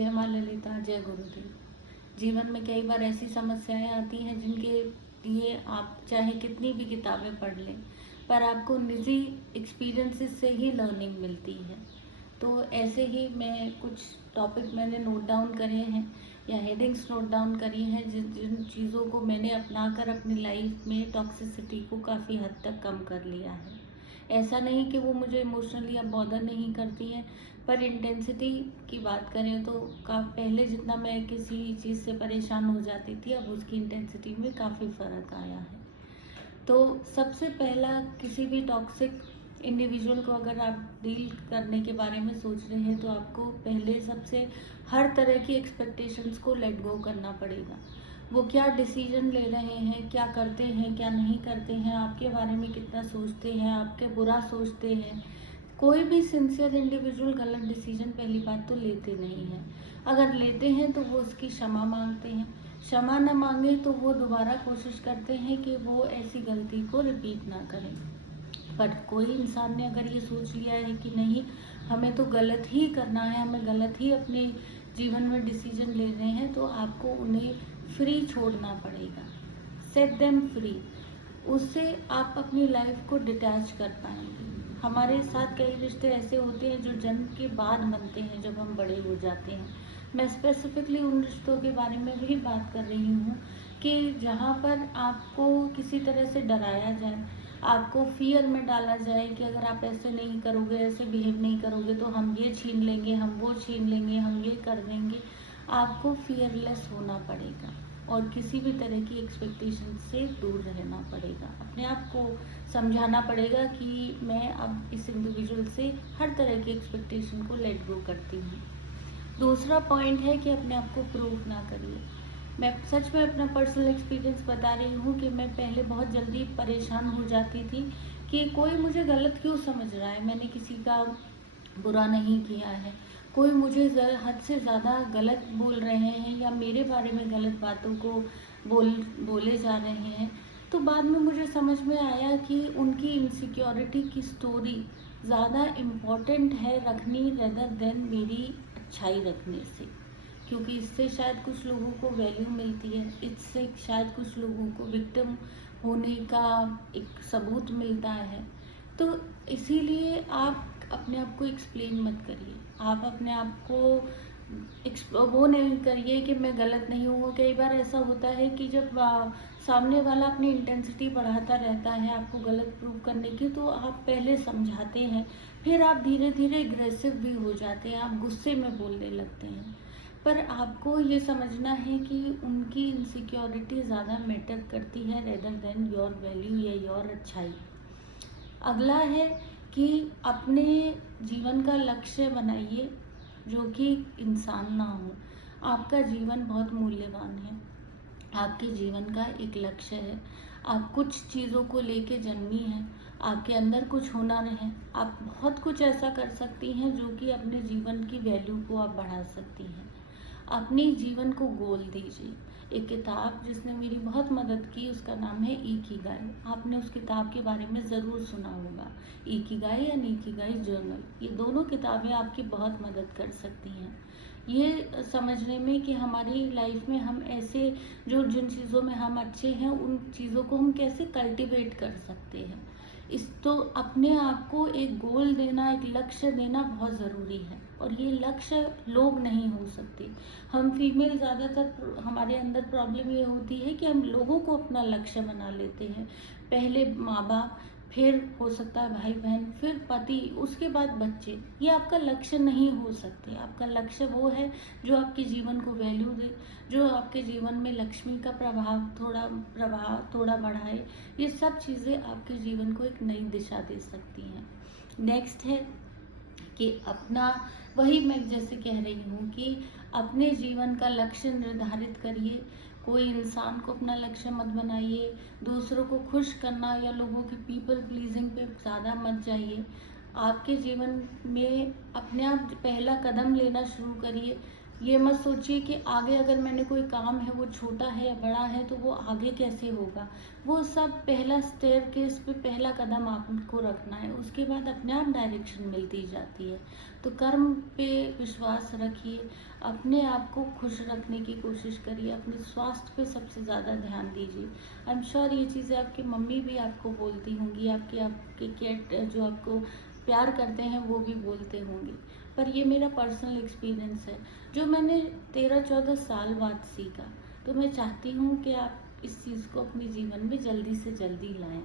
जय माँ ललिता, जय गुरुदेव। जीवन में कई बार ऐसी समस्याएं आती हैं जिनके लिए आप चाहे कितनी भी किताबें पढ़ लें, पर आपको निजी एक्सपीरियंसेस से ही लर्निंग मिलती है। तो ऐसे ही मैं कुछ टॉपिक मैंने नोट डाउन करे हैं या हेडिंग्स नोट डाउन करी हैं जिन जिन चीज़ों को मैंने अपनाकर अपनी लाइफ में टॉक्सिसिटी को काफ़ी हद तक कम कर लिया है। ऐसा नहीं कि वो मुझे इमोशनली अब बॉदर नहीं करती हैं, पर इंटेंसिटी की बात करें तो पहले जितना मैं किसी चीज़ से परेशान हो जाती थी, अब उसकी इंटेंसिटी में काफ़ी फ़र्क आया है। तो सबसे पहला, किसी भी टॉक्सिक इंडिविजुअल को अगर आप डील करने के बारे में सोच रहे हैं तो आपको पहले सबसे हर तरह की एक्सपेक्टेशंस को लेट गो करना पड़ेगा। वो क्या डिसीजन ले रहे हैं, क्या करते हैं, क्या नहीं करते हैं, आपके बारे में कितना सोचते हैं, आपके बुरा सोचते हैं। कोई भी सिंसियर इंडिविजुअल गलत डिसीजन पहली बात तो लेते नहीं हैं। अगर लेते हैं तो वो उसकी क्षमा मांगते हैं, क्षमा न मांगे तो वो दोबारा कोशिश करते हैं कि वो ऐसी गलती को रिपीट ना करें। पर कोई इंसान ने अगर ये सोच लिया है कि नहीं, हमें तो गलत ही करना है, हमें गलत ही अपने जीवन में डिसीजन ले रहे हैं, तो आपको उन्हें फ्री छोड़ना पड़ेगा। Set them free. उससे आप अपनी लाइफ को डिटैच कर पाएंगे। हमारे साथ कई रिश्ते ऐसे होते हैं जो जन्म के बाद बनते हैं, जब हम बड़े हो जाते हैं। मैं स्पेसिफिकली उन रिश्तों के बारे में भी बात कर रही हूँ कि जहाँ पर आपको किसी तरह से डराया जाए, आपको फियर में डाला जाए कि अगर आप ऐसे नहीं करोगे, ऐसे बिहेव नहीं करोगे तो हम ये छीन लेंगे, हम वो छीन लेंगे, हम ये कर देंगे। आपको फियरलेस होना पड़ेगा और किसी भी तरह की एक्सपेक्टेशन से दूर रहना पड़ेगा। अपने आप को समझाना पड़ेगा कि मैं अब इस इंडिविजुअल से हर तरह की एक्सपेक्टेशन को लेट गो करती हूँ। दूसरा पॉइंट है कि अपने आप को प्रूव ना करिए। मैं सच में अपना पर्सनल एक्सपीरियंस बता रही हूँ कि मैं पहले बहुत जल्दी परेशान हो जाती थी कि कोई मुझे गलत क्यों समझ रहा है, मैंने किसी का बुरा नहीं किया है, कोई मुझे हद से ज़्यादा गलत बोल रहे हैं या मेरे बारे में गलत बातों को बोले जा रहे हैं। तो बाद में मुझे समझ में आया कि उनकी इनसिक्योरिटी की स्टोरी ज़्यादा इम्पॉर्टेंट है रखनी रेदर देन मेरी अच्छाई रखने से, क्योंकि इससे शायद कुछ लोगों को वैल्यू मिलती है, इससे शायद कुछ लोगों को विक्टिम होने का एक सबूत मिलता है। तो इसीलिए आप अपने आप को एक्सप्लेन मत करिए, आप अपने आप को वो नहीं करिए कि मैं गलत नहीं हूँ। कई बार ऐसा होता है कि जब सामने वाला अपनी इंटेंसिटी बढ़ाता रहता है आपको गलत प्रूव करने की, तो आप पहले समझाते हैं, फिर आप धीरे धीरे एग्रेसिव भी हो जाते हैं, आप गुस्से में बोलने लगते हैं। पर आपको ये समझना है कि उनकी इनसिक्योरिटी ज़्यादा मैटर करती है रेदर देन योर वैल्यू या योर अच्छाई। अगला है कि अपने जीवन का लक्ष्य बनाइए जो कि इंसान ना हो। आपका जीवन बहुत मूल्यवान है, आपके जीवन का एक लक्ष्य है, आप कुछ चीज़ों को लेके जन्मी हैं, आपके अंदर कुछ हुनर है, आप बहुत कुछ ऐसा कर सकती हैं जो कि अपने जीवन की वैल्यू को आप बढ़ा सकती हैं। अपने जीवन को गोल दीजिए। एक किताब जिसने मेरी बहुत मदद की उसका नाम है इकिगाई। आपने उस किताब के बारे में ज़रूर सुना होगा, इकिगाई या इकिगाई जर्नल। ये दोनों किताबें आपकी बहुत मदद कर सकती हैं ये समझने में कि हमारी लाइफ में हम ऐसे जो जिन चीज़ों में हम अच्छे हैं उन चीज़ों को हम कैसे कल्टीवेट कर सकते हैं। इस तो अपने आप को एक गोल देना, एक लक्ष्य देना बहुत ज़रूरी है, और ये लक्ष्य लोग नहीं हो सकते। हम फीमेल ज़्यादातर, हमारे अंदर प्रॉब्लम ये होती है कि हम लोगों को अपना लक्ष्य बना लेते हैं। पहले माँ बाप, फिर हो सकता है भाई बहन, फिर पति, उसके बाद बच्चे। ये आपका लक्ष्य नहीं हो सकते। आपका लक्ष्य वो है जो आपके जीवन को वैल्यू दे, जो आपके जीवन में लक्ष्मी का प्रभाव थोड़ा बढ़ाए। ये सब चीज़ें आपके जीवन को एक नई दिशा दे सकती हैं। नेक्स्ट है कि अपना, वही मैं जैसे कह रही हूँ कि अपने जीवन का लक्ष्य निर्धारित करिए। कोई इंसान को अपना लक्ष्य मत बनाइए। दूसरों को खुश करना या लोगों की पीपल प्लीजिंग पे ज़्यादा मत जाइए। आपके जीवन में अपने आप पहला कदम लेना शुरू करिए। ये मत सोचिए कि आगे अगर मैंने कोई काम है वो छोटा है या बड़ा है तो वो आगे कैसे होगा। वो सब पहला स्टेयरकेस पे पहला कदम आपको रखना है, उसके बाद अपने आप डायरेक्शन मिलती जाती है। तो कर्म पे विश्वास रखिए, अपने आप को खुश रखने की कोशिश करिए, अपने स्वास्थ्य पे सबसे ज़्यादा ध्यान दीजिए। आई एम श्योर ये चीज़ें आपकी मम्मी भी आपको बोलती होंगी, आपके आपके कैट जो आपको प्यार करते हैं वो भी बोलते होंगे। पर ये मेरा पर्सनल एक्सपीरियंस है जो मैंने 13-14 साल बाद सीखा। तो मैं चाहती हूँ कि आप इस चीज़ को अपने जीवन में जल्दी से जल्दी लाएं।